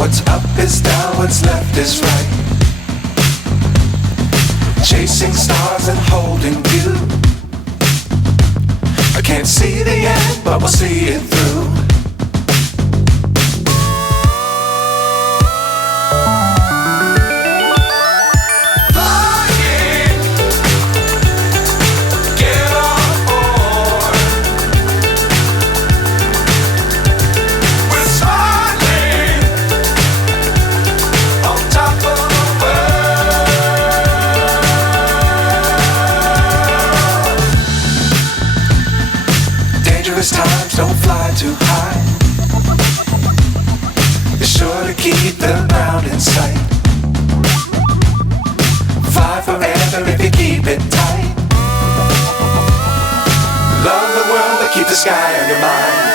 What's up is down, what's left is right. Chasing stars and holding you. I can't see the end, but we'll see it through. Times don't fly too high. Be sure to keep the ground in sight. Fly forever if you keep it tight. Love the world but keep the sky on your mind.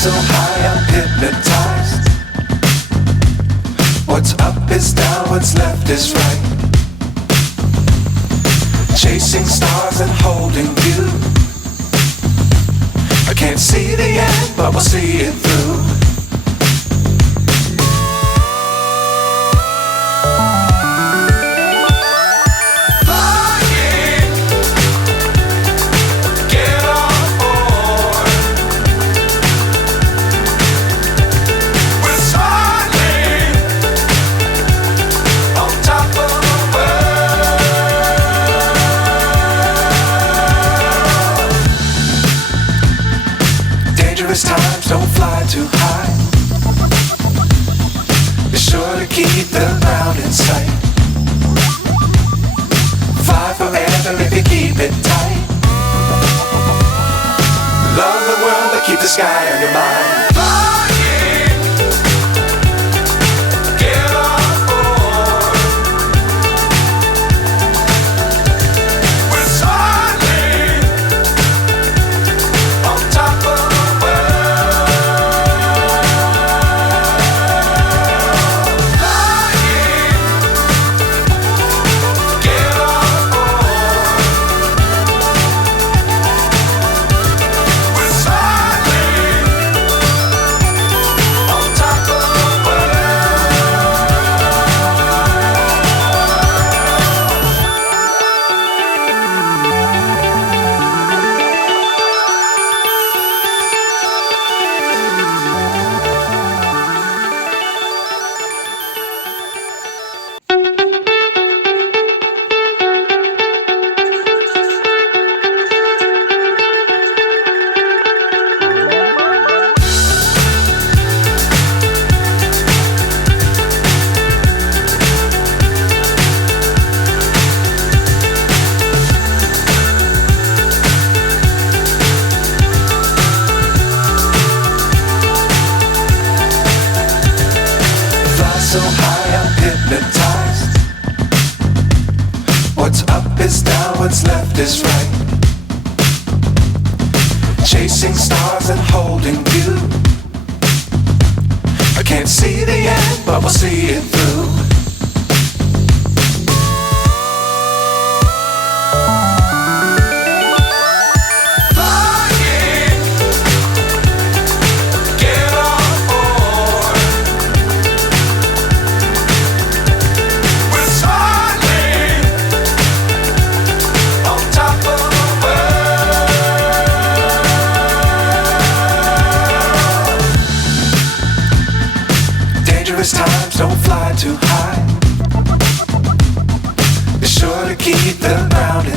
So high I'm hypnotized. What's up is down, what's left is right. Chasing stars and holding you. I can't see the end, but we'll see it through. Times don't fly too high. Be sure to keep the ground in sight. Fly forever if you keep it tight. Love the world but keep the sky on your mind. So high I'm hypnotized. What's up is down, what's left is right. Chasing stars and holding you. I can't see the end, but we'll see it through.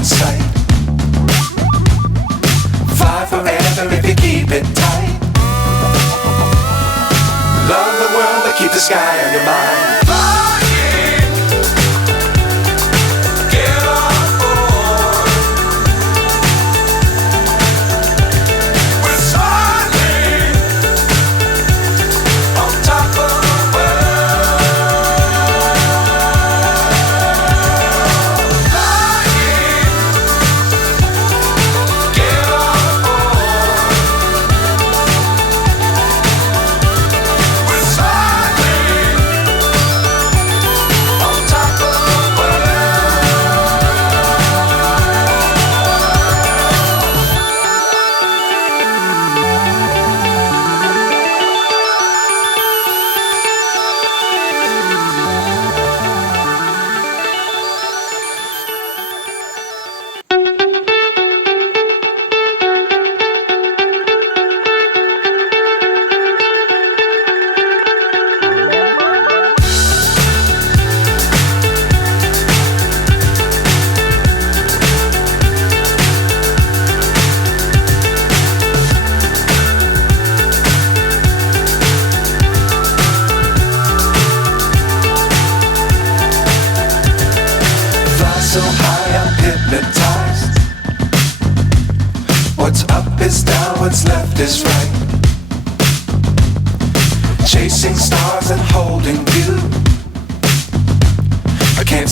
in sight. Fly forever if you keep it tight. Love the world but keep the sky on your mind. Flying, get on board. We're soaring on top of the world. Flying, get on board. We're soaring on top of the so high I'm hypnotized. What's up is down, what's left is right. Chasing stars and holding you.